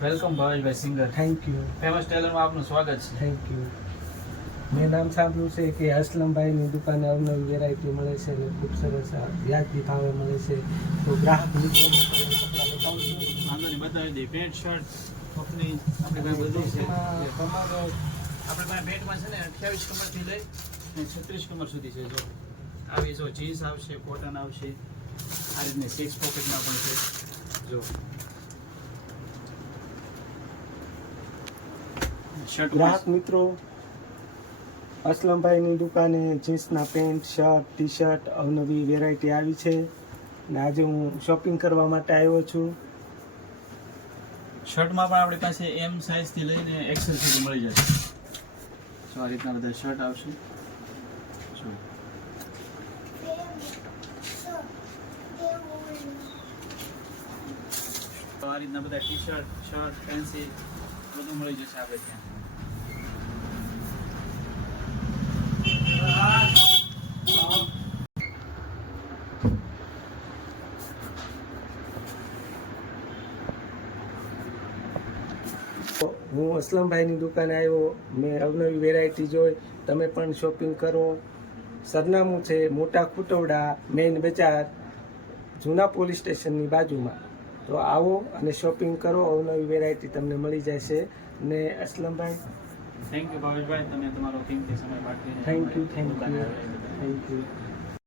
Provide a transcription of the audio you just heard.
Welcome Bhaveshbhai singer. Thank you. Famous ટેલરમાં આપનું સ્વાગત છે. Thank you. મેં નામ સાંભળ્યું છે કે અસલમભાઈની દુકાને અવનવી વેરાયટી મળે છે અને ખૂબ સરસ વ્યાજબી ભાવે મળે છે. તો ગ્રાહક મિત્રોને કપડાં બતાવું છું. વાંધો નહીં, બતાવી દઈએ. પેન્ટ શર્ટ કંપની આપણે કાંઈ બધું છે. તમારો આપણે પાસે પેન્ટમાં છે ને 28 કમરથી લઈ 36 કમર સુધી છે. જો આવી જો જીન્સ આવશે, કોટન આવશે, આ રીતની 6 પોકેટના પણ છે. જો શર્ટ ગ્રાહક મિત્રો અસલમભાઈની દુકાને જીન્સના પેન્ટ શર્ટ ટી શર્ટ અવનવી વેરાયટી આવી છે અને આજે હું શોપિંગ કરવા માટે આવ્યો છું. શર્ટમાં પણ આપણી પાસે એમ સાઇઝથી લઈને એક્સેલ સુધી મળી જશે. જો આ રીતના બધા શર્ટ આવશે. જો તો આ રીતના બધા ટી શર્ટ શર્ટ ફેન્સી બધું મળી જશે આપણે ત્યાં. હું અસલમભાઈની દુકાને આવ્યો, મેં અવનવી વેરાયટી જોઈ. તમે પણ શોપિંગ કરો. સરનામું છે મોટા ખુટવડા મેઇન બજાર, જૂના પોલીસ સ્ટેશનની બાજુમાં. તો આવો અને શોપિંગ કરો, અવનવી વેરાયટી તમને મળી જશે. ને અસલમભાઈ થેન્ક યુ ભાવેશભાઈ, તમે તમારો કિંમતી સમય પાઠવીને થેન્ક યુ. દુકાને આવ્યા. Thank you.